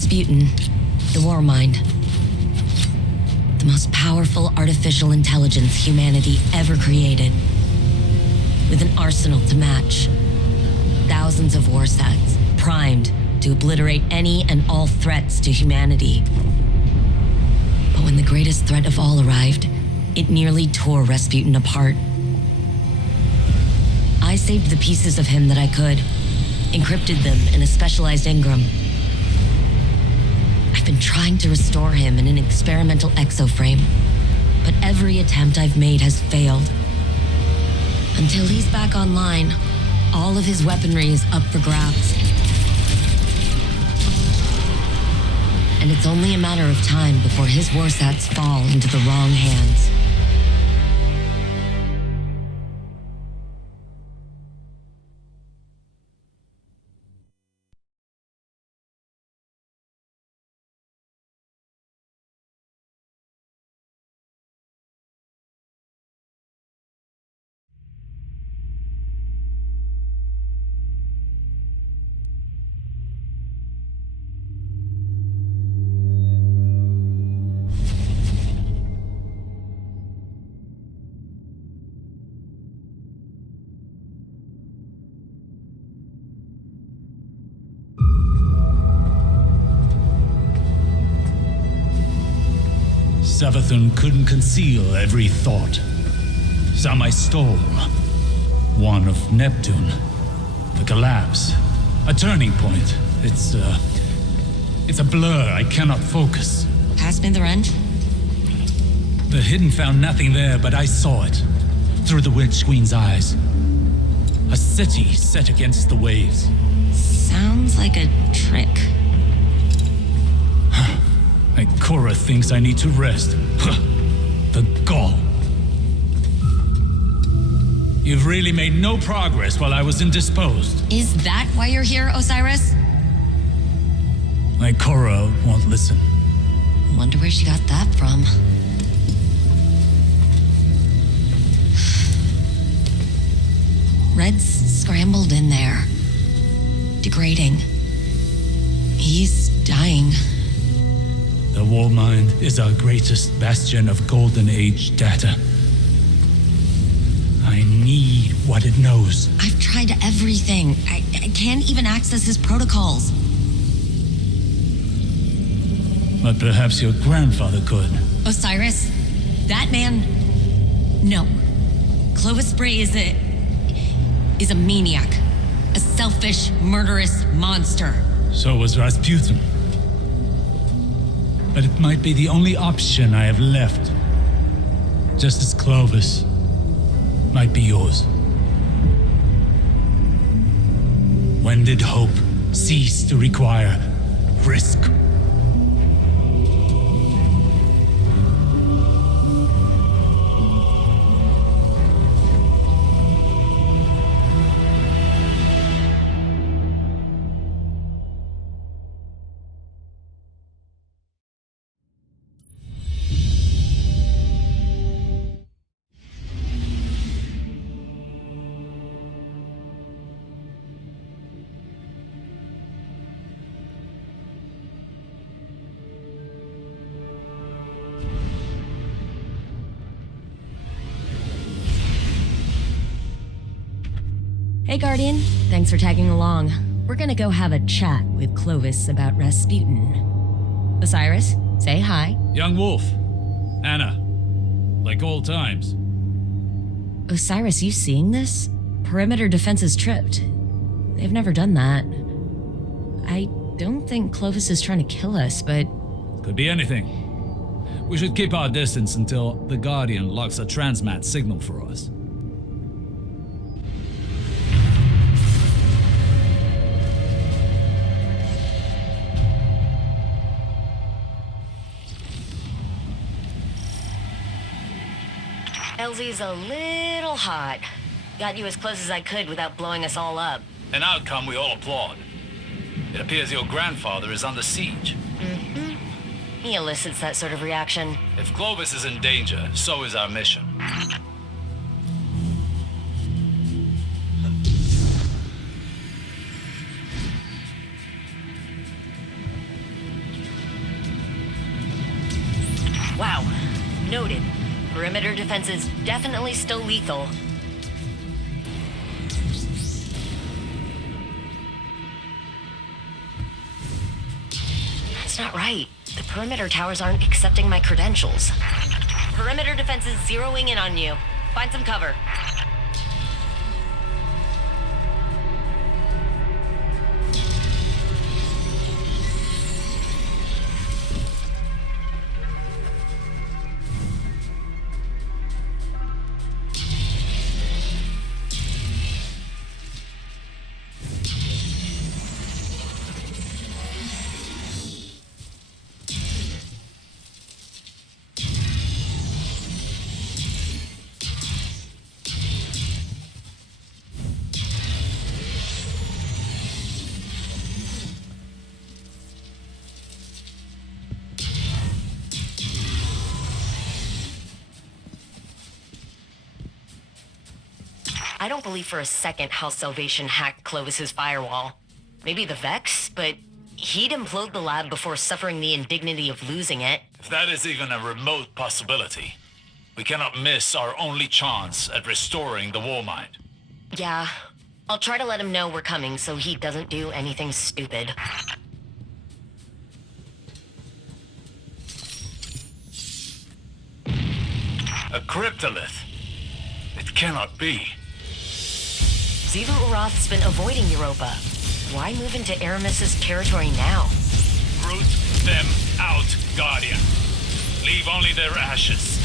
Rasputin, the War Mind. The most powerful artificial intelligence humanity ever created. With an arsenal to match. Thousands of war sets, primed to obliterate any and all threats to humanity. But when the greatest threat of all arrived, it nearly tore Rasputin apart. I saved the pieces of him that I could, encrypted them in a specialized engram. I've been trying to restore him in an experimental exoframe, but every attempt I've made has failed. Until he's back online, all of his weaponry is up for grabs. And it's only a matter of time before his warsats fall into the wrong hands. Seraph couldn't conceal every thought. Some I stole. One of Neptune. The collapse. A turning point. It's a blur. I cannot focus. Pass me the wrench? The Hidden found nothing there, but I saw it. Through the Witch Queen's eyes. A city set against the waves. Sounds like a trick. Cora thinks I need to rest. The gall. You've really made no progress while I was indisposed. Is that why you're here, Osiris? Cora won't listen. Wonder where she got that from. Red's scrambled in there. Degrading. He's dying. The War Mind is our greatest bastion of Golden Age data. I need what it knows. I've tried everything. I can't even access his protocols. But perhaps your grandfather could. Osiris? That man? No. Clovis Bray is a maniac. A selfish, murderous monster. So was Rasputin. But it might be the only option I have left. Just as Clovis might be yours. When did hope cease to require risk? Hey, Guardian. Thanks for tagging along. We're gonna go have a chat with Clovis about Rasputin. Osiris, say hi. Young Wolf. Anna. Like old times. Osiris, you seeing this? Perimeter defense is tripped. They've never done that. I don't think Clovis is trying to kill us, but... Could be anything. We should keep our distance until the Guardian locks a transmat signal for us. LZ's a little hot. Got you as close as I could without blowing us all up. An outcome we all applaud. It appears your grandfather is under siege. Mm-hmm. He elicits that sort of reaction. If Clovis is in danger, so is our mission. Wow. Noted. Perimeter defense is definitely still lethal. That's not right. The perimeter towers aren't accepting my credentials. Perimeter defense is zeroing in on you. Find some cover. I don't believe for a second House Salvation hacked Clovis's firewall. Maybe the Vex, but he'd implode the lab before suffering the indignity of losing it. If that is even a remote possibility, we cannot miss our only chance at restoring the Warmind. Yeah, I'll try to let him know we're coming so he doesn't do anything stupid. A cryptolith? It cannot be. Xivu Arath's been avoiding Europa. Why move into Aramis's territory now? Root them out, Guardian. Leave only their ashes.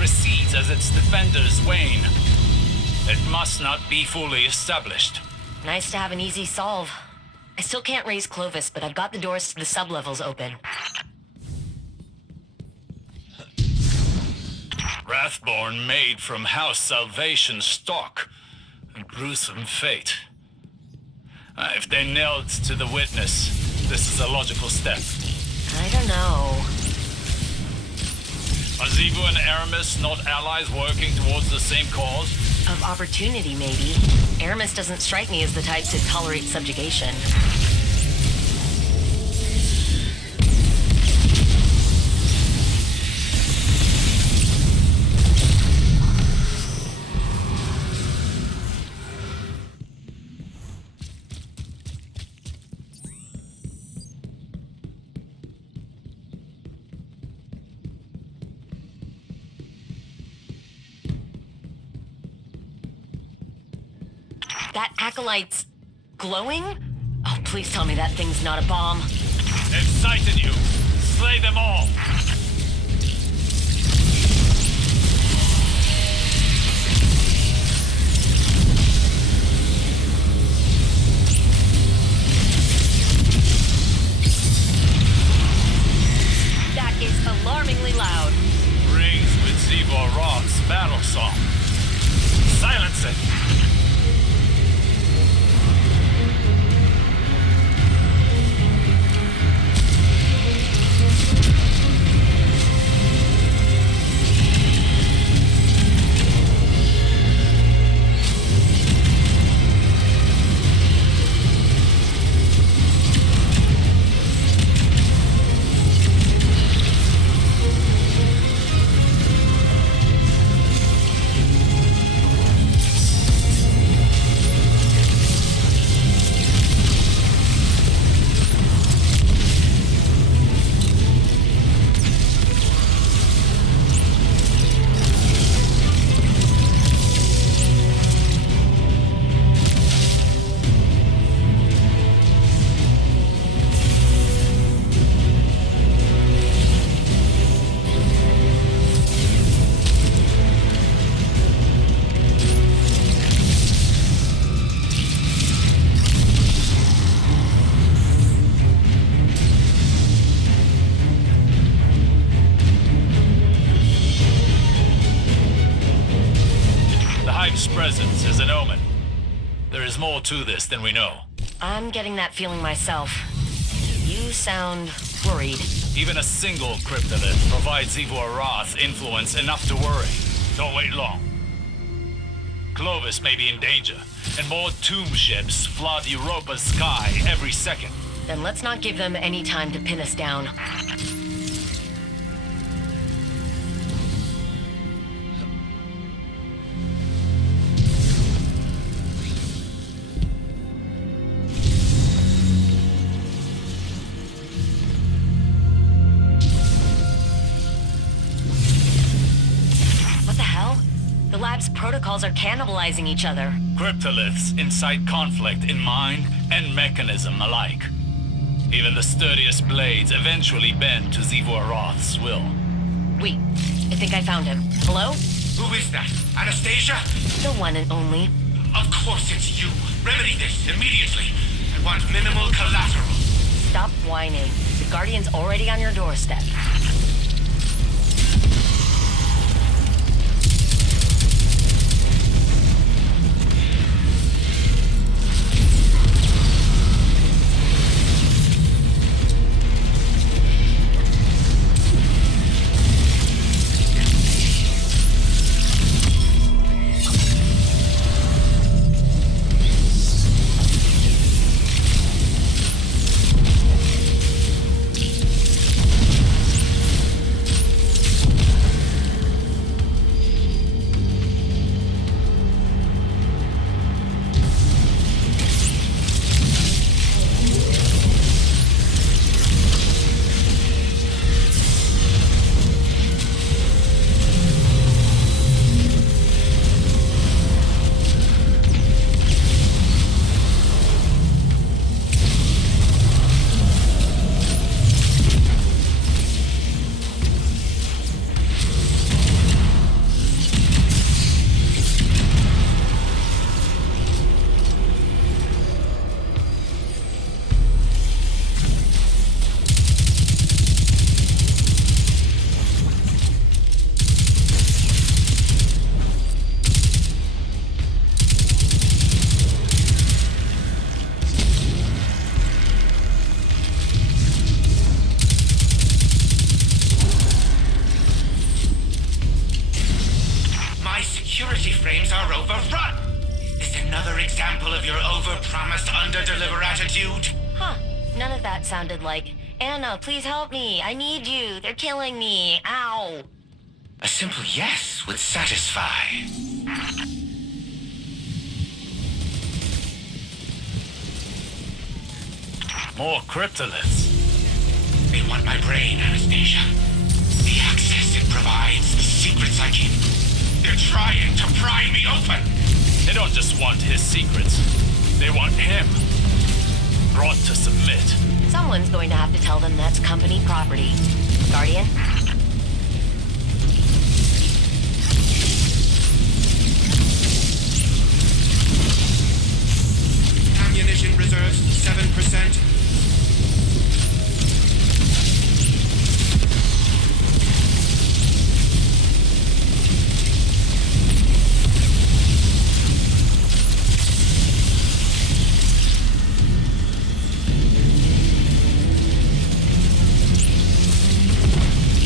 Recedes as its defenders wane. It must not be fully established. Nice to have an easy solve. I still can't raise Clovis, but I've got the doors to the sublevels open. Wrathborn made from House Salvation stock. A gruesome fate. If they knelt to the witness, this is a logical step. I don't know. Are Xivu and Aramis not allies working towards the same cause? Of opportunity, maybe. Aramis doesn't strike me as the type to tolerate subjugation. That acolyte's glowing? Oh, please tell me that thing's not a bomb. They've sighted you. Slay them all. That is alarmingly loud. Rings with Zivor Roth's battle song. Silence it. Presence is an omen. There is more to this than we know. I'm getting that feeling myself. You sound worried. Even a single cryptolith provides Zivor Roth influence enough to worry. Don't wait long. Clovis may be in danger, and more tomb ships flood Europa's sky every second. Then let's not give them any time to pin us down. Protocols are cannibalizing each other. Cryptoliths incite conflict in mind and mechanism alike. Even the sturdiest blades eventually bend to Zivor Roth's will. Wait, I think I found him. Hello? Who is that? Anastasia? The one and only. Of course it's you. Remedy this immediately. I want minimal collateral. Stop whining. The Guardian's already on your doorstep. Sounded like, Anna, please help me. I need you. They're killing me. Ow. A simple yes would satisfy. More cryptoliths. They want my brain, Anastasia. The access it provides, the secrets I keep. They're trying to pry me open. They don't just want his secrets. They want him. Brought to submit. Someone's going to have to tell them that's company property. Guardian? Ammunition reserves 7%.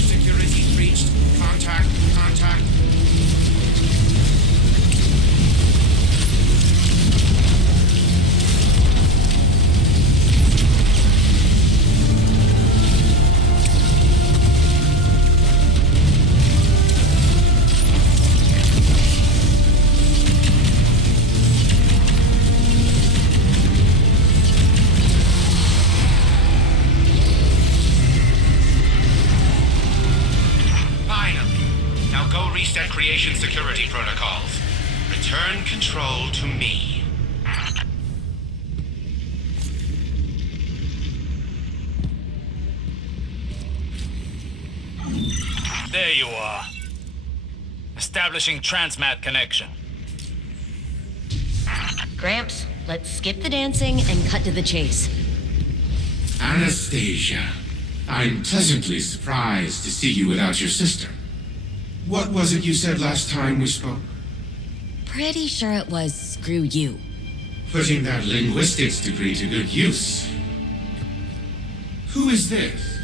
Security breached. Contact. Finally. Now go reset creation security protocols. Return control to me. There you are. Establishing transmat connection. Gramps, let's skip the dancing and cut to the chase. Anastasia, I'm pleasantly surprised to see you without your sister. What was it you said last time we spoke? Pretty sure it was screw you. Putting that linguistics degree to good use. Who is this?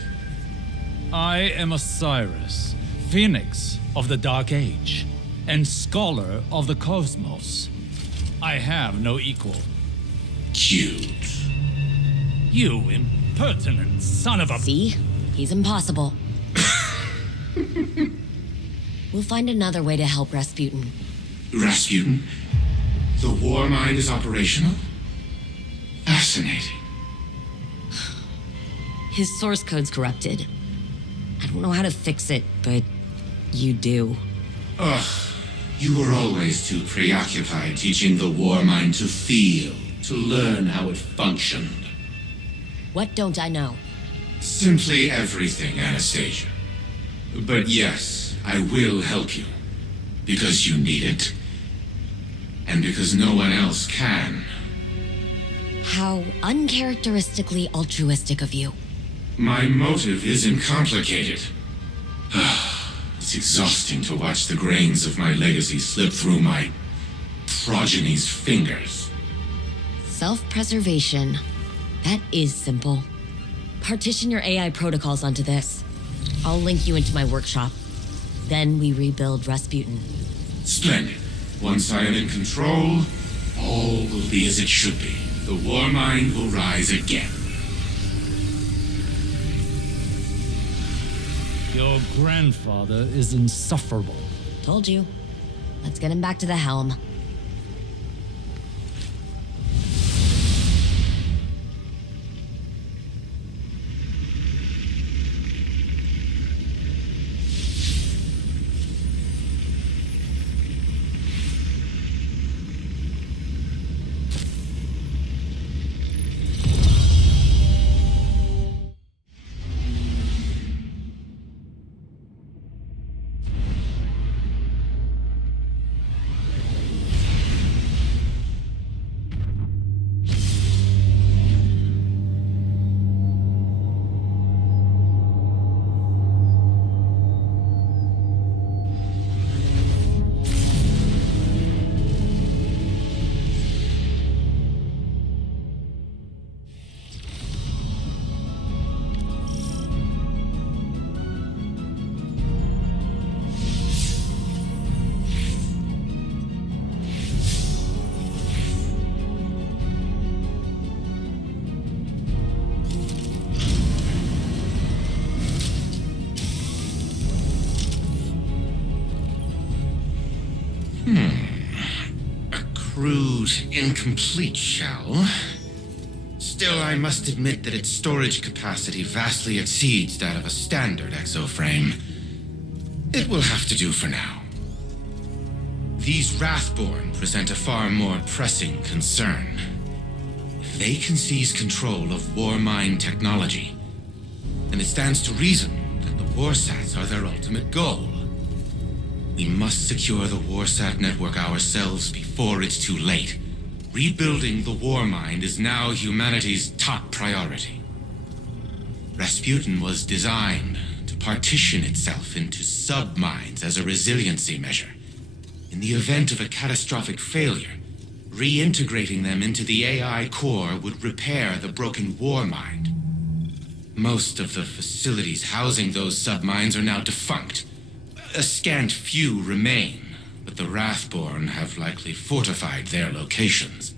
I am Osiris, Phoenix of the Dark Age, and Scholar of the Cosmos. I have no equal. Cute. You impertinent son of a... See? He's impossible. We'll find another way to help Rasputin. Rasputin? The war mind is operational? Fascinating. His source code's corrupted. I don't know how to fix it, but you do. Ugh. You were always too preoccupied teaching the war mind to feel, to learn how it functioned. What don't I know? Simply everything, Anastasia. But yes, I will help you. Because you need it. And because no one else can. How uncharacteristically altruistic of you. My motive isn't complicated. It's exhausting to watch the grains of my legacy slip through my progeny's fingers. Self-preservation. That is simple. Partition your AI protocols onto this. I'll link you into my workshop. Then we rebuild Rasputin. Splendid. Once I am in control, all will be as it should be. The war mind will rise again. Your grandfather is insufferable. Told you. Let's get him back to the helm. Crude, incomplete shell. Still, I must admit that its storage capacity vastly exceeds that of a standard exoframe. It will have to do for now. These Wrathborn present a far more pressing concern. If they can seize control of Warmind technology, then it stands to reason that the Warsats are their ultimate goal. We must secure the Warsat network ourselves before it's too late. Rebuilding the Warmind is now humanity's top priority. Rasputin was designed to partition itself into sub-minds as a resiliency measure. In the event of a catastrophic failure, reintegrating them into the AI core would repair the broken Warmind. Most of the facilities housing those sub-minds are now defunct. A scant few remain, but the Wrathborn have likely fortified their locations.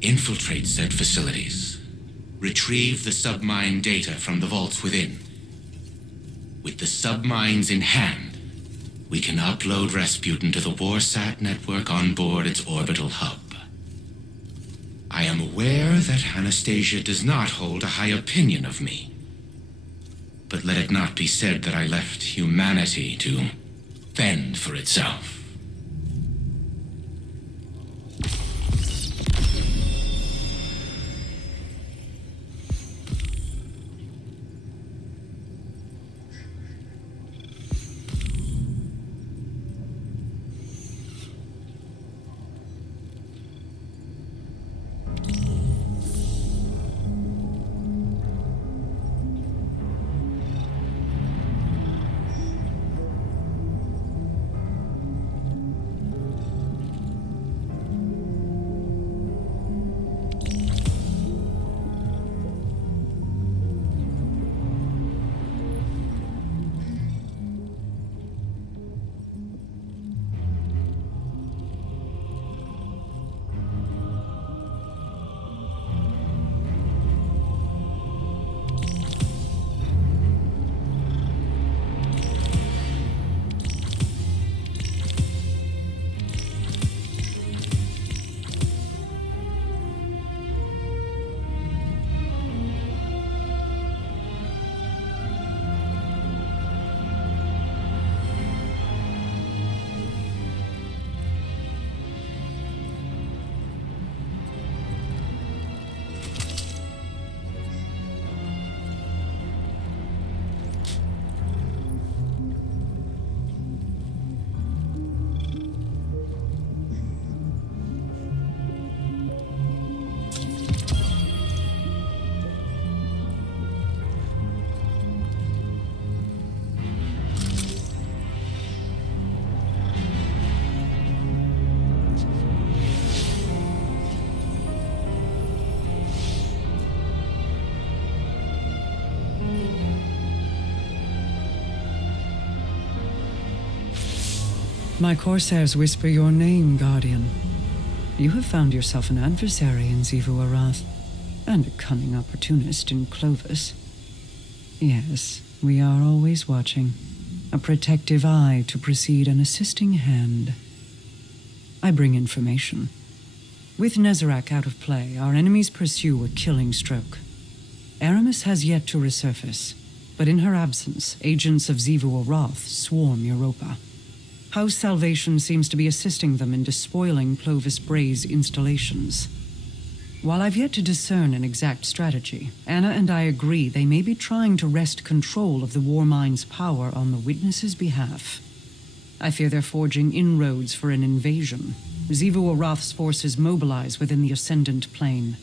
Infiltrate said facilities. Retrieve the sub-mind data from the vaults within. With the sub-minds in hand, we can upload Rasputin to the Warsat network on board its orbital hub. I am aware that Anastasia does not hold a high opinion of me. But let it not be said that I left humanity to fend for itself. My Corsairs whisper your name, Guardian. You have found yourself an adversary in Xivu Arath, and a cunning opportunist in Clovis. Yes, we are always watching. A protective eye to precede an assisting hand. I bring information. With Nezarec out of play, our enemies pursue a killing stroke. Aramis has yet to resurface, but in her absence, agents of Xivu Arath swarm Europa. House Salvation seems to be assisting them in despoiling Clovis Bray's installations. While I've yet to discern an exact strategy, Anna and I agree they may be trying to wrest control of the Warmind's power on the Witness's behalf. I fear they're forging inroads for an invasion. Xivu Arath's forces mobilize within the Ascendant Plane.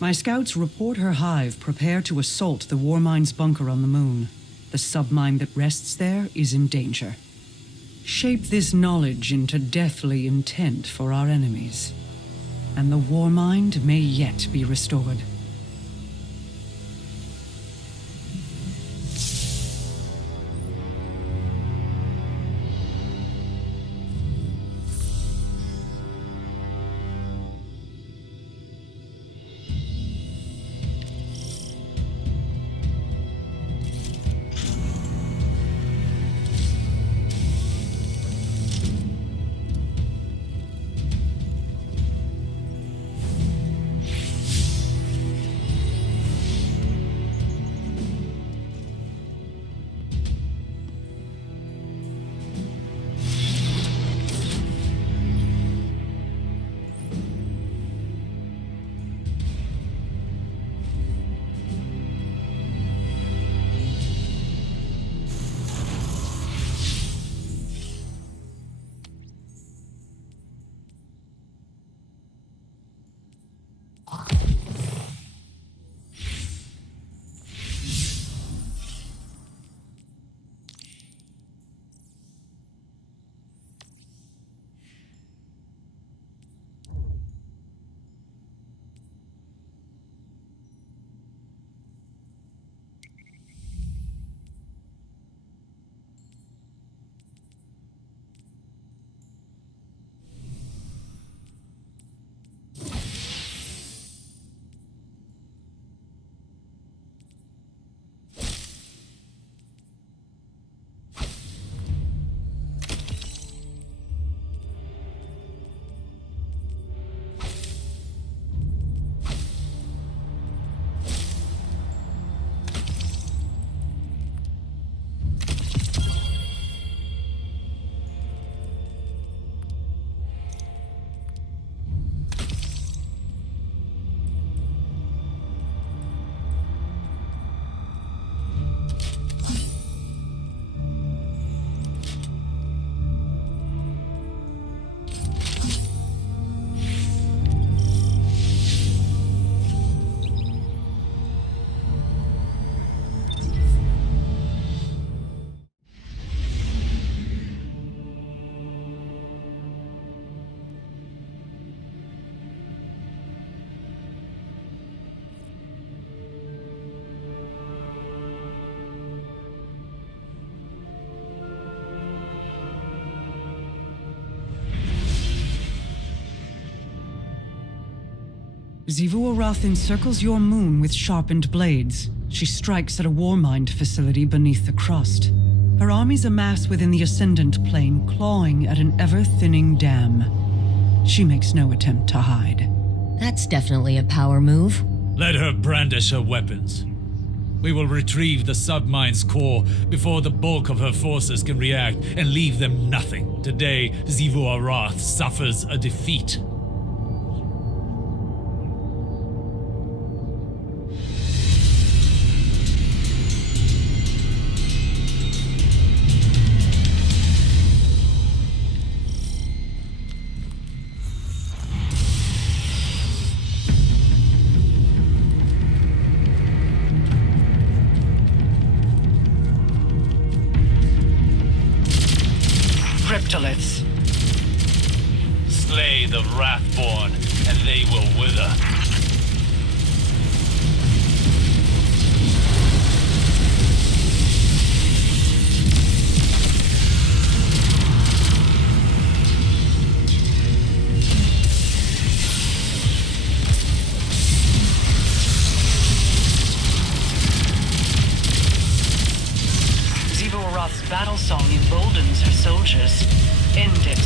My scouts report her hive prepare to assault the Warmind's bunker on the moon. The submind that rests there is in danger. Shape this knowledge into deathly intent for our enemies, and the Warmind may yet be restored. Xivu Arath encircles your moon with sharpened blades. She strikes at a Warmind facility beneath the crust. Her armies amass within the Ascendant Plane, clawing at an ever-thinning dam. She makes no attempt to hide. That's definitely a power move. Let her brandish her weapons. We will retrieve the submine's core before the bulk of her forces can react and leave them nothing. Today, Xivu Arath suffers a defeat. Cryptoliths. Slay the Wrathborn, and they will wither. Xivu Arath's battle song emboldens her soldiers. End it.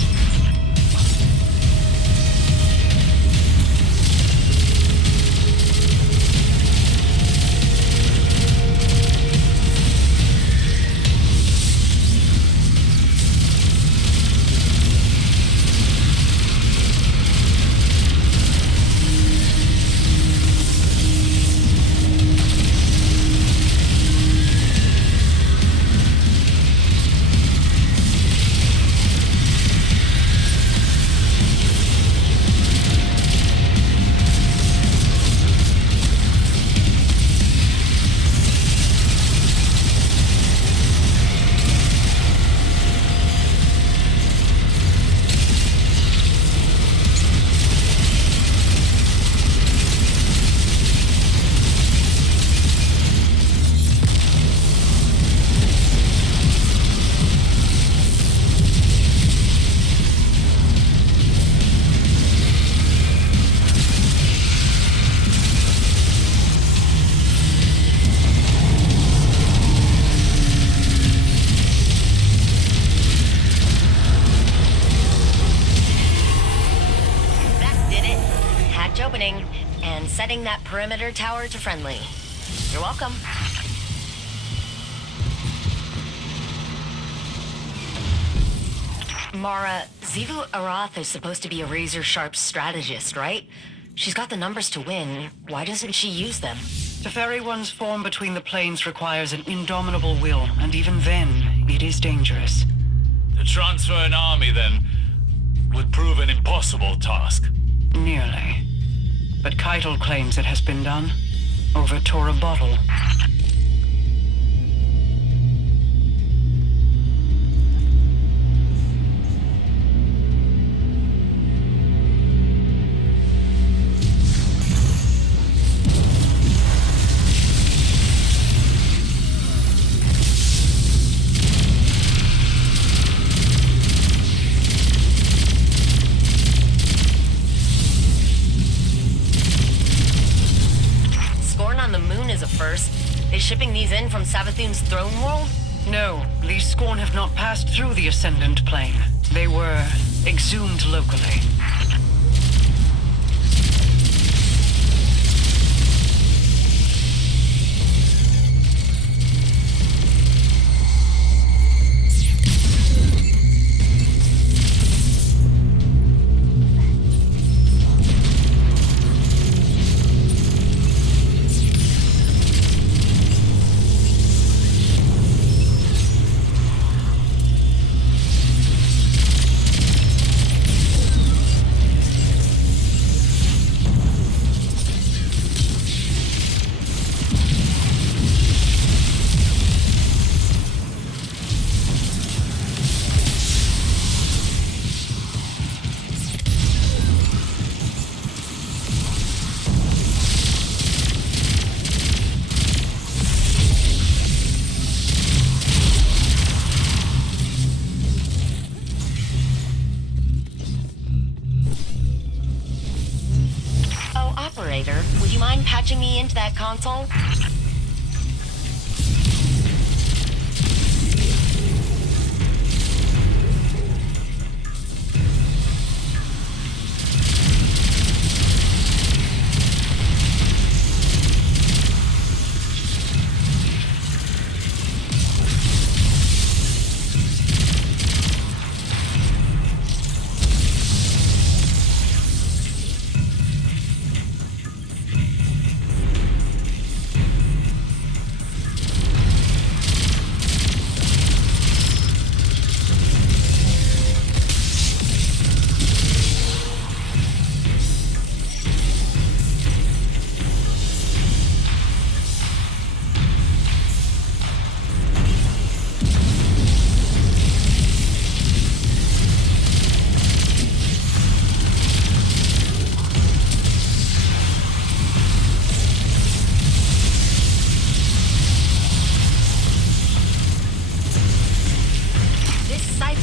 Opening and setting that perimeter tower to friendly. You're welcome. Mara, Xivu Arath is supposed to be a razor-sharp strategist, right? She's got the numbers to win. Why doesn't she use them? To ferry one's form between the planes requires an indomitable will, and even then, it is dangerous. To transfer an army, then, would prove an impossible task. Nearly. But Keitel claims it has been done. Over Tora Bottle. First, they shipping these in from Savathun's throne world? No, these Scorn have not passed through the Ascendant Plane. They were exhumed locally. console?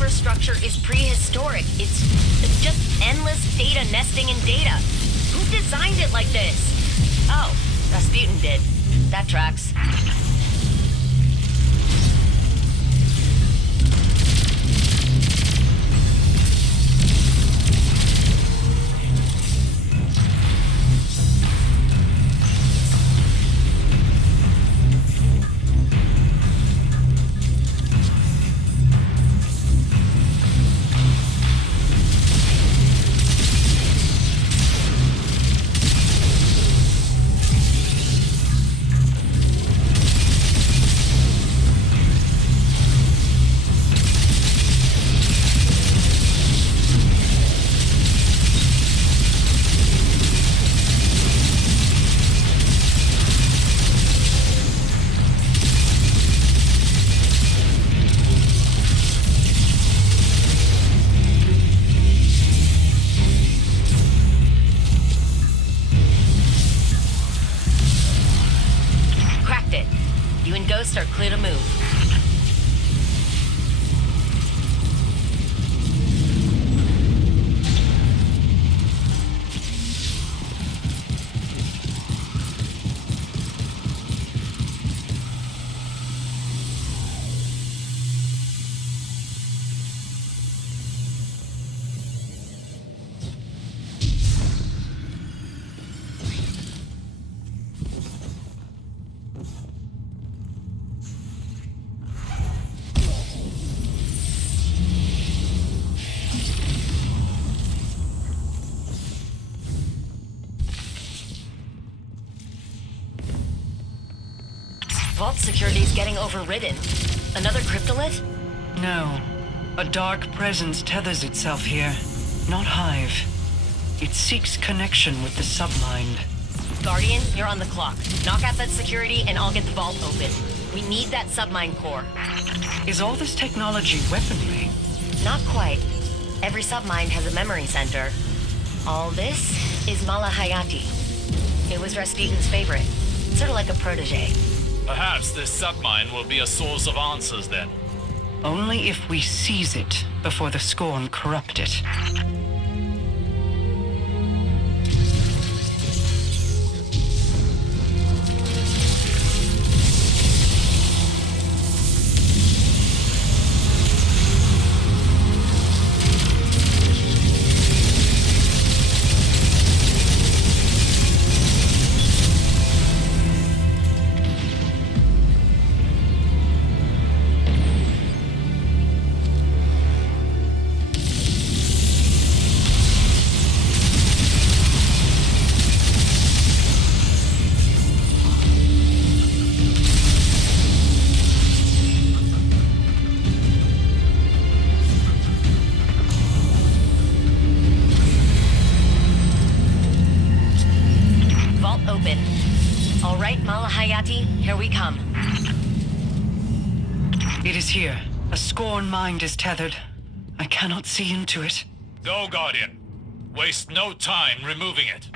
Structure is prehistoric. It's just endless data nesting in data. Who designed it like this? Oh, Rasputin did. That tracks. Are clear to move. Vault security's getting overridden. Another cryptolith? No. A dark presence tethers itself here. Not Hive. It seeks connection with the submind. Guardian, you're on the clock. Knock out that security and I'll get the vault open. We need that submind core. Is all this technology weaponry? Not quite. Every submind has a memory center. All this is Mala Hayati. It was Rasputin's favorite. Sort of like a protege. Perhaps this submine will be a source of answers then. Only if we seize it before the Scorn corrupt it. Here we come. It is here. A Scorn mind is tethered. I cannot see into it. Go, Guardian. Waste no time removing it.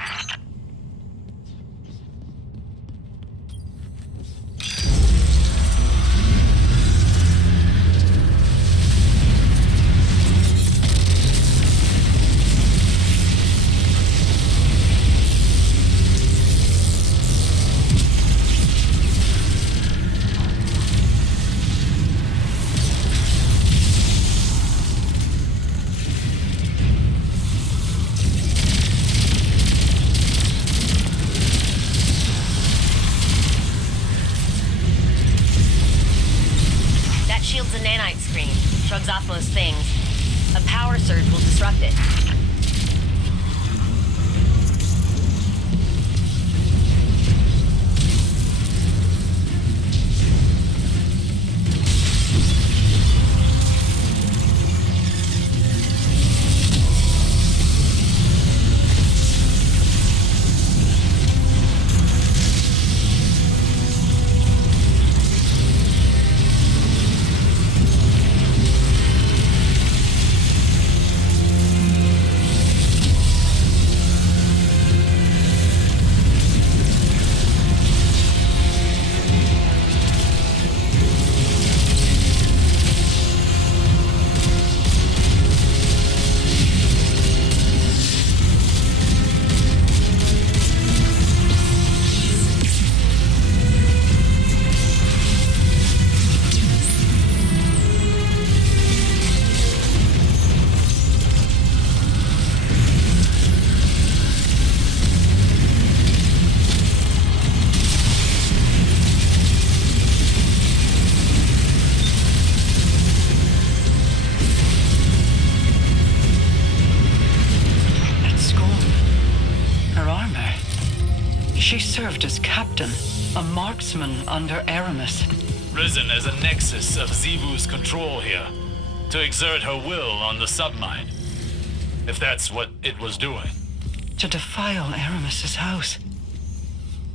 shields a nanite screen. Shrugs off most things. A power surge will disrupt it. She served as captain, a marksman under Aramis. Risen as a nexus of Xivu's control here, to exert her will on the submind. If that's what it was doing. To defile Aramis's house.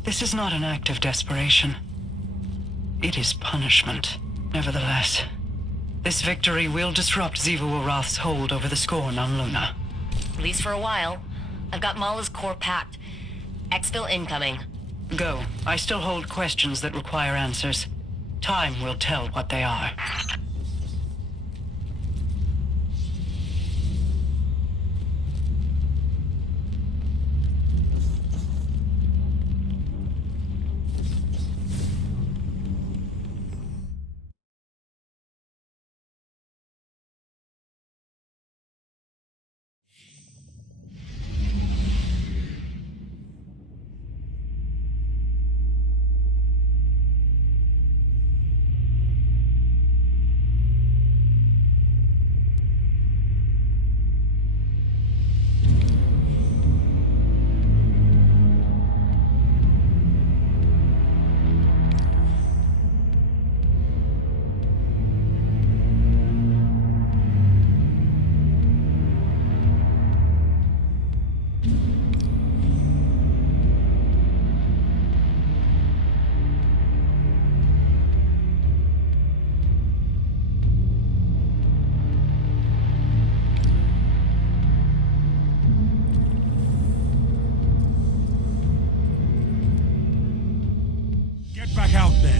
This is not an act of desperation. It is punishment. Nevertheless, this victory will disrupt Xivu Arath's hold over the Scorn on Luna. At least for a while. I've got Mala's core packed. Exfil incoming. Go. I still hold questions that require answers. Time will tell what they are. Back out there.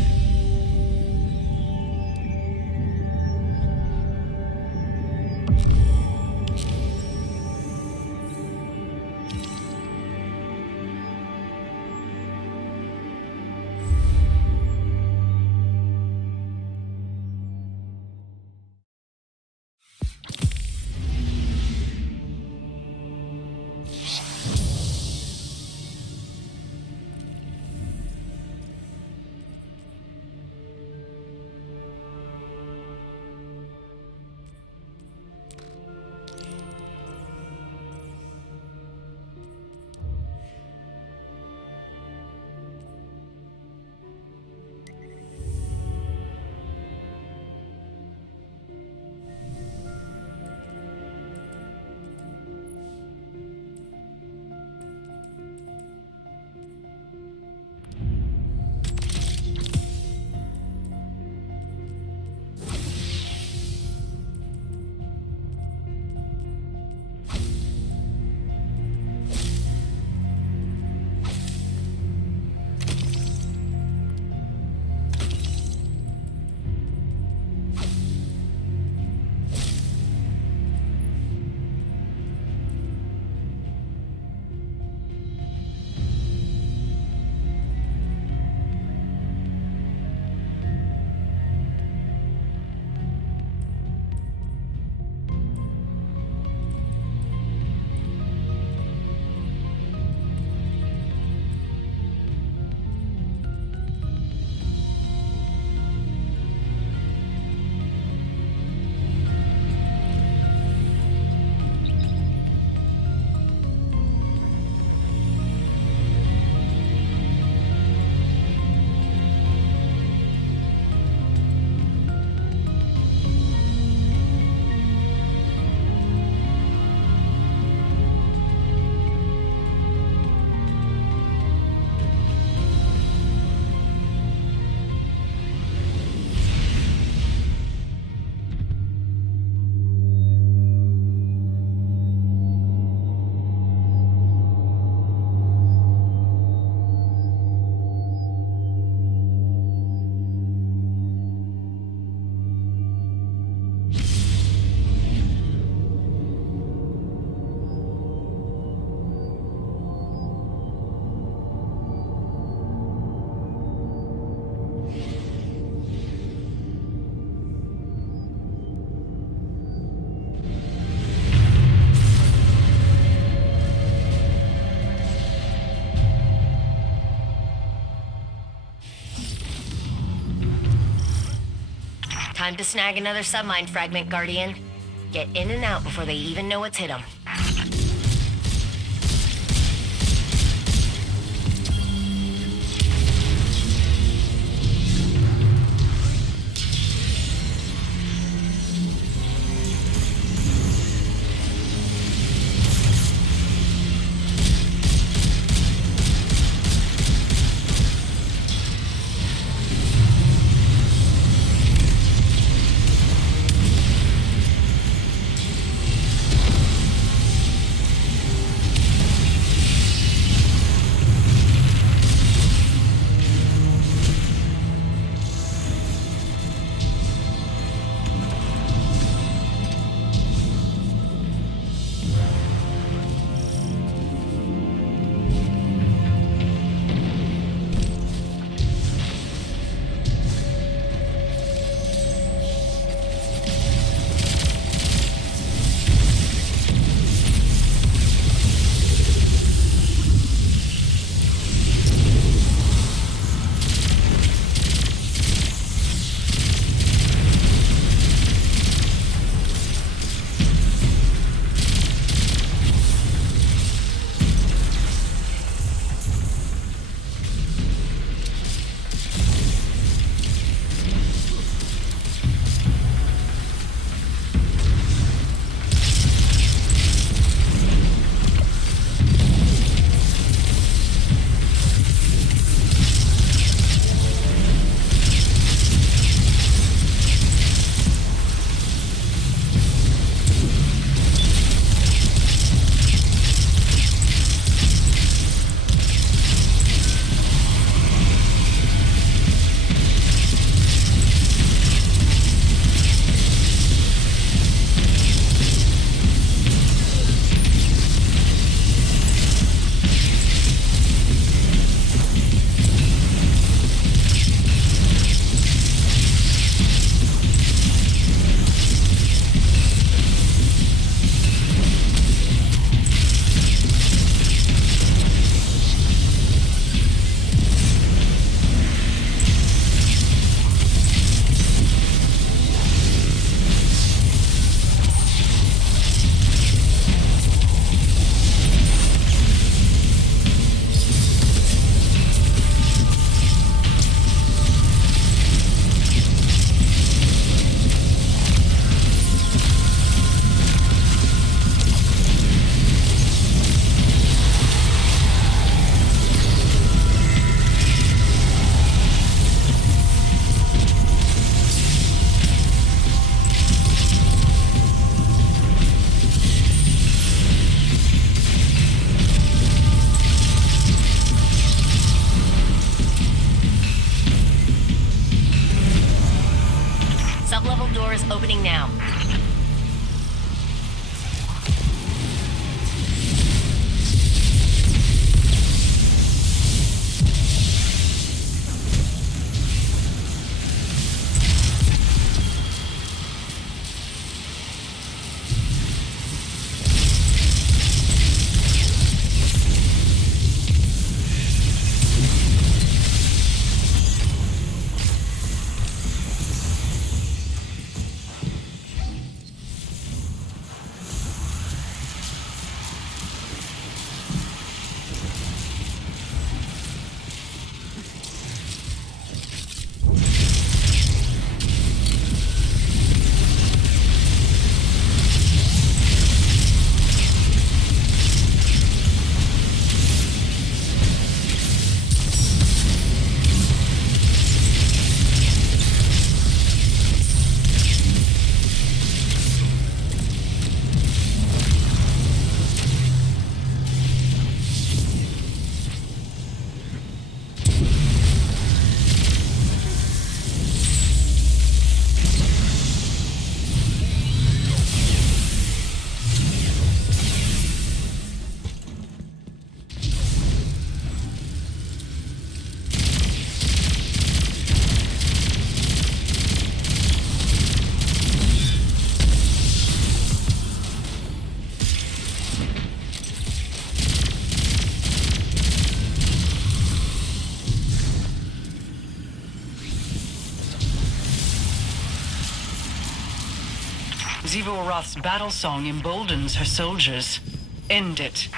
Time to snag another submine fragment, Guardian. Get in and out before they even know what's hit them. Opening now. Xivu Arath's battle song emboldens her soldiers. End it.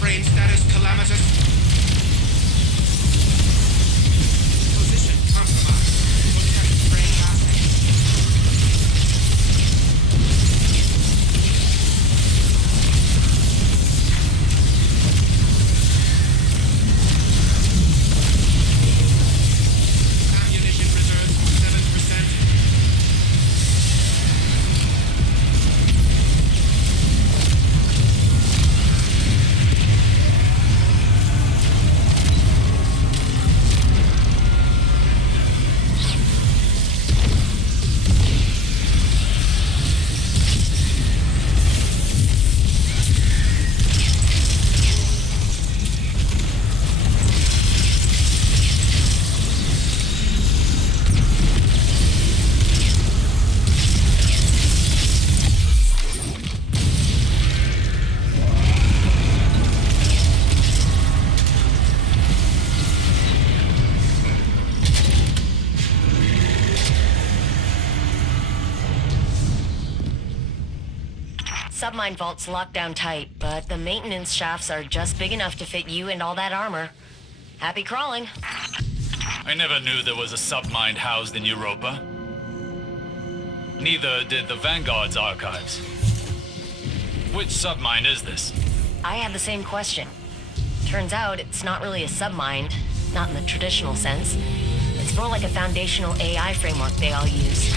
Brain status calamitous. Position compromised. Protect brain assets. Ammunition reserves 7%. Submine vault's locked down tight, but the maintenance shafts are just big enough to fit you and all that armor. Happy crawling. I never knew there was a submind housed in Europa. Neither did the Vanguard's archives. Which submind is this? I had the same question. Turns out it's not really a submind, not in the traditional sense. It's more like a foundational AI framework they all use.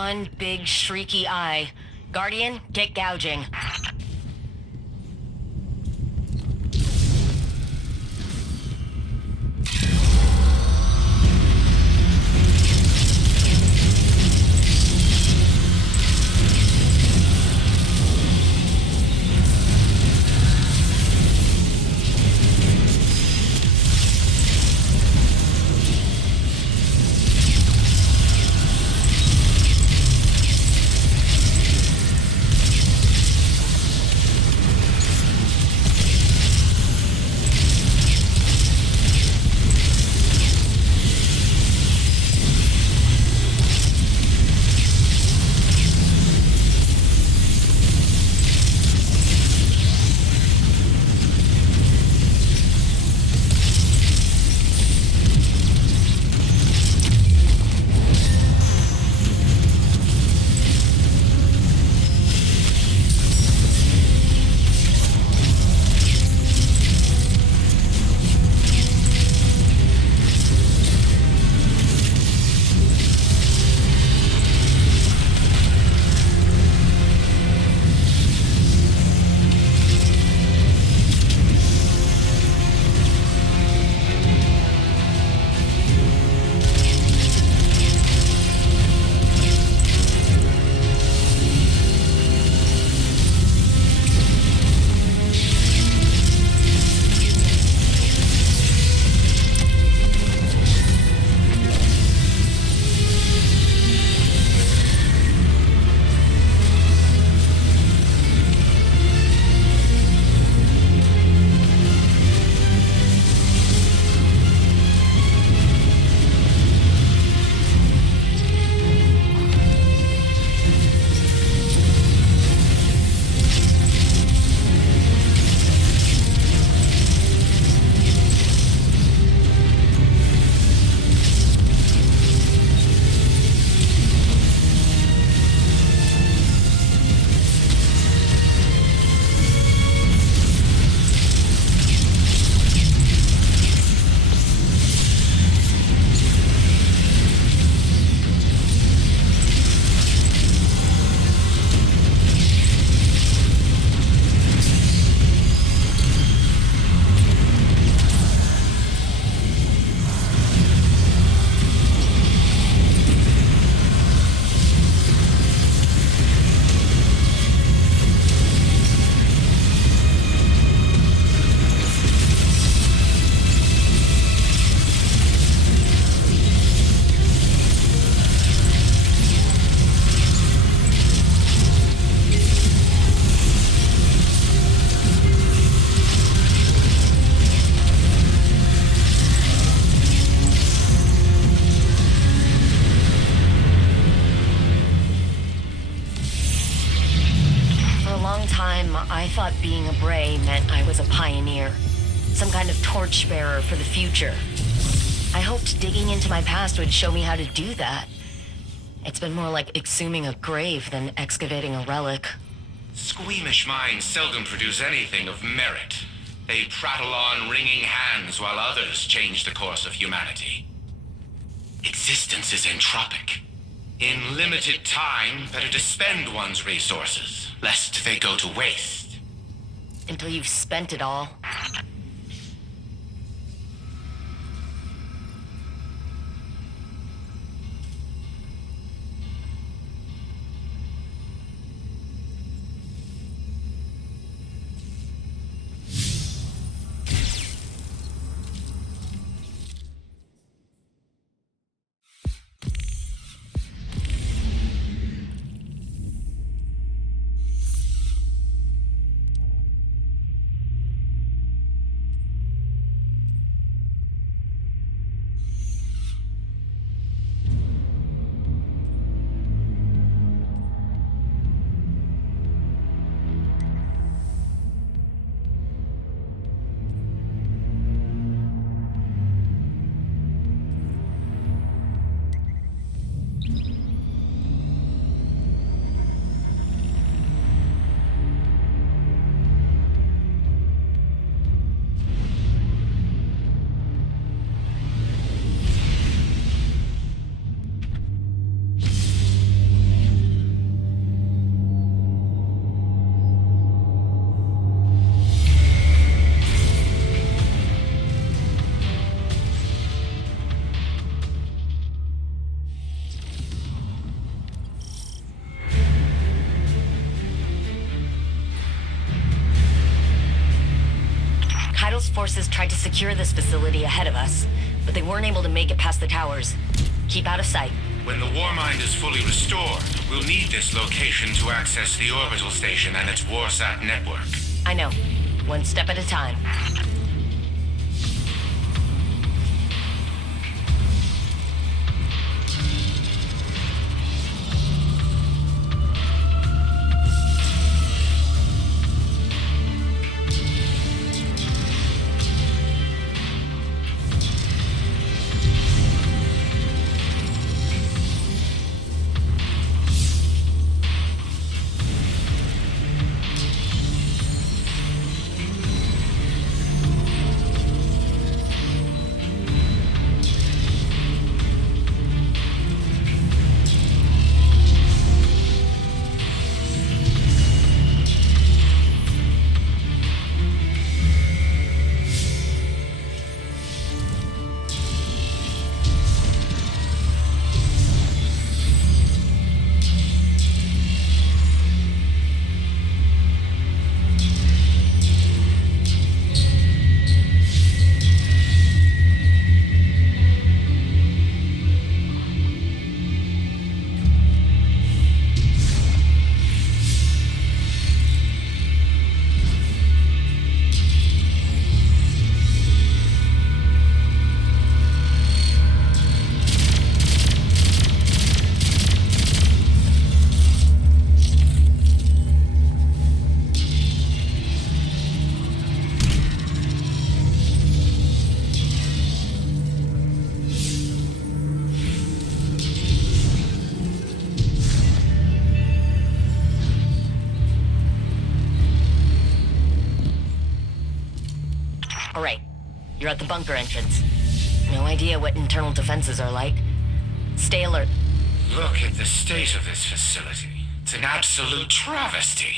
One big shrieky eye. Guardian, get gouging. I thought being a Bray meant I was a pioneer. Some kind of torchbearer for the future. I hoped digging into my past would show me how to do that. It's been more like exhuming a grave than excavating a relic. Squeamish minds seldom produce anything of merit. They prattle on wringing hands while others change the course of humanity. Existence is entropic. In limited time, better to spend one's resources, lest they go to waste. Until you've spent it all. Imperial's forces tried to secure this facility ahead of us, but they weren't able to make it past the towers. Keep out of sight. When the Warmind is fully restored, we'll need this location to access the orbital station and its Warsat network. I know. One step at a time. All right. You're at the bunker entrance. No idea what internal defenses are like. Stay alert. Look at the state of this facility. It's an absolute travesty.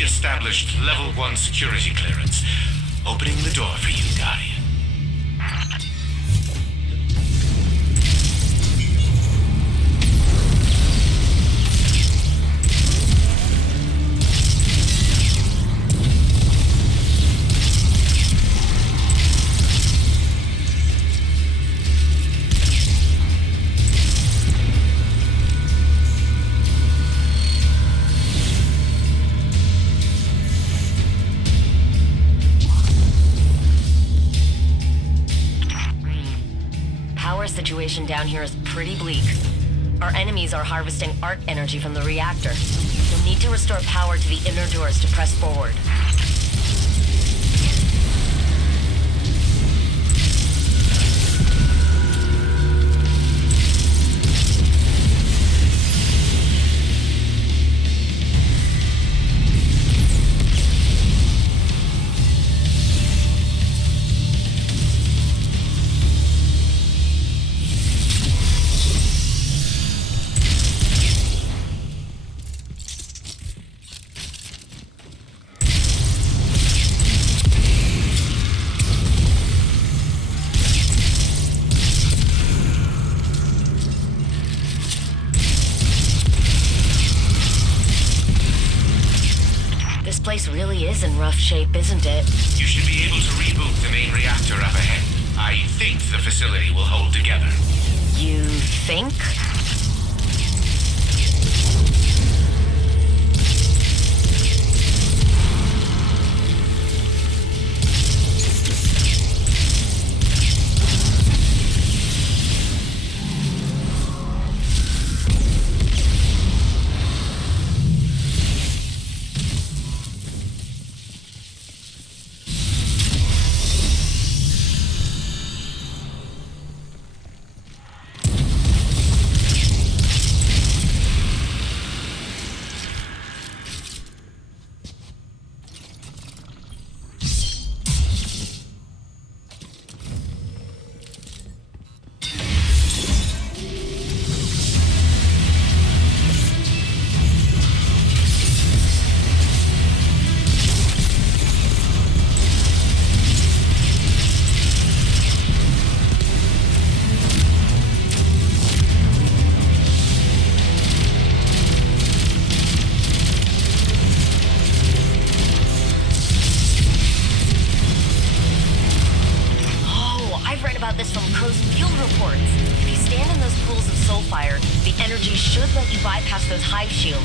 Established level 1 security clearance. Opening the door for you, Guardian. Situation down here is pretty bleak. Our enemies are harvesting arc energy from the reactor. We'll need to restore power to the inner doors to press forward. This place really is in rough shape, isn't it? You should be able to reboot the main reactor up ahead. I think the facility will hold together. You think? those field reports. If you stand in those pools of soulfire, the energy should let you bypass those hive shields.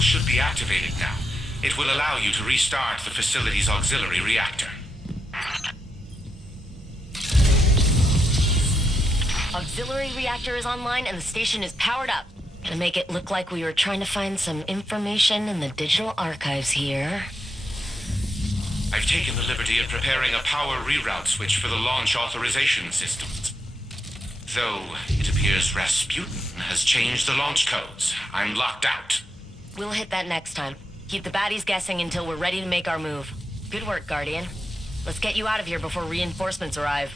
Should be activated now. It will allow you to restart the facility's auxiliary reactor. Auxiliary reactor is online and the station is powered up. Gonna make it look like we were trying to find some information in the digital archives here. I've taken the liberty of preparing a power reroute switch for the launch authorization systems. Though it appears Rasputin has changed the launch codes. I'm locked out. We'll hit that next time. Keep the baddies guessing until we're ready to make our move. Good work, Guardian. Let's get you out of here before reinforcements arrive.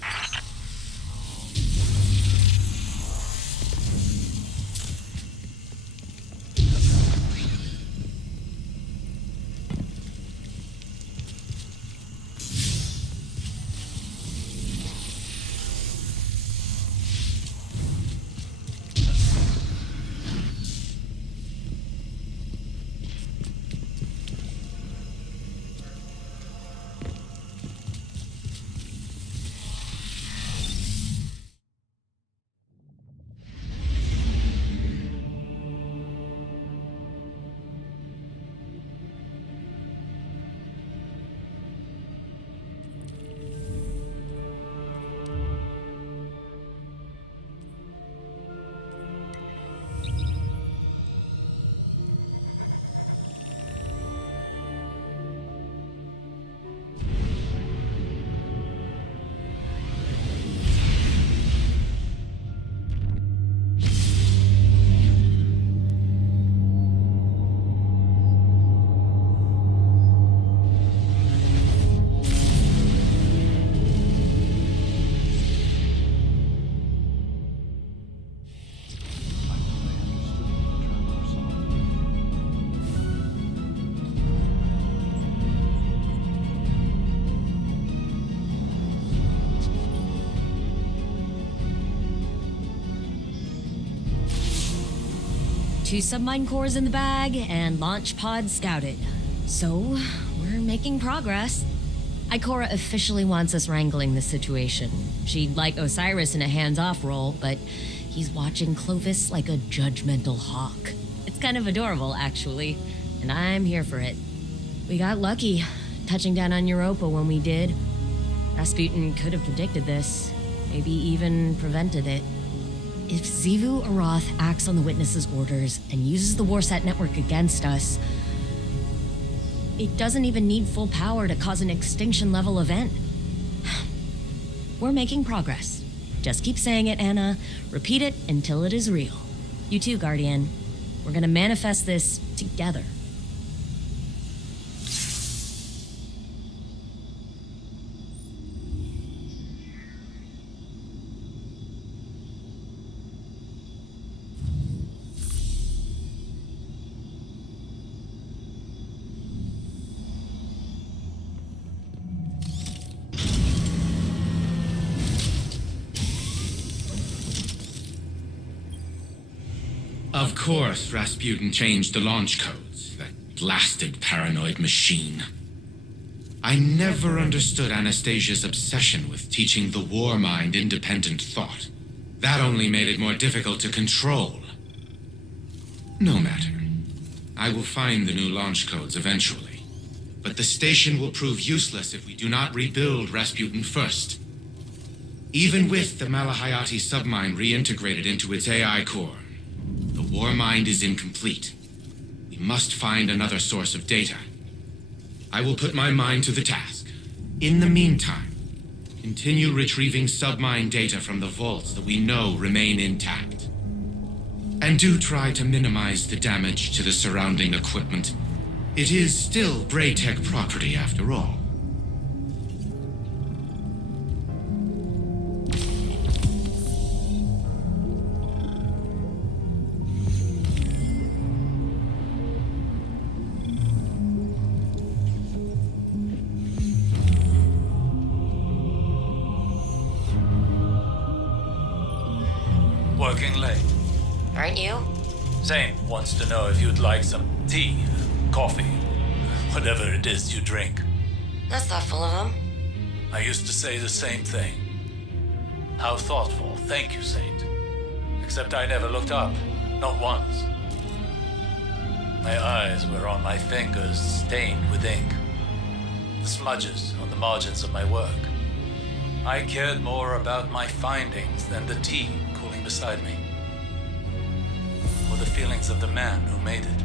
Two submine cores in the bag and launch pod scouted. So, we're making progress. Ikora officially wants us wrangling this situation. She'd like Osiris in a hands-off role, but he's watching Clovis like a judgmental hawk. It's kind of adorable, actually, and I'm here for it. We got lucky, touching down on Europa when we did. Rasputin could have predicted this, maybe even prevented it. If Xivu Arath acts on the Witness's orders and uses the Warsat network against us, it doesn't even need full power to cause an extinction-level event. We're making progress. Just keep saying it, Anna. Repeat it until it is real. You too, Guardian. We're gonna manifest this together. Of course, Rasputin changed the launch codes. That blasted paranoid machine. I never understood Anastasia's obsession with teaching the war mind independent thought. That only made it more difficult to control. No matter. I will find the new launch codes eventually. But the station will prove useless if we do not rebuild Rasputin first. Even with the Malahayati submine reintegrated into its AI core, the war mind is incomplete. We must find another source of data. I will put my mind to the task. In the meantime, continue retrieving submine data from the vaults that we know remain intact. And do try to minimize the damage to the surrounding equipment. It is still Bray Tech property after all. Working late. Aren't you? Zane wants to know if you'd like some tea, coffee, whatever it is you drink. That's thoughtful of him. I used to say the same thing. How thoughtful. Thank you, Saint. Except I never looked up. Not once. My eyes were on my fingers stained with ink. The smudges on the margins of my work. I cared more about my findings than the tea cooling beside me. Or the feelings of the man who made it.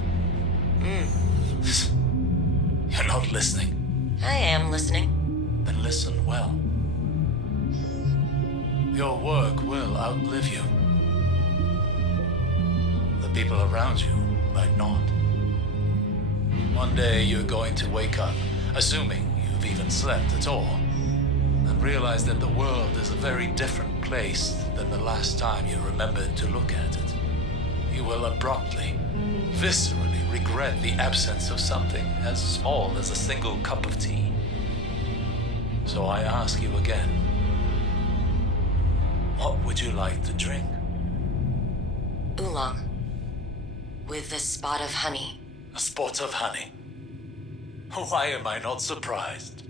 You're not listening. I am listening. Then listen well. Your work will outlive you. The people around you might not. One day you're going to wake up, assuming you've even slept at all, and realize that the world is a very different place than the last time you remembered to look at it. You will abruptly, viscerally regret the absence of something as small as a single cup of tea. So I ask you again, what would you like to drink? Oolong. With a spot of honey. A spot of honey. Why am I not surprised?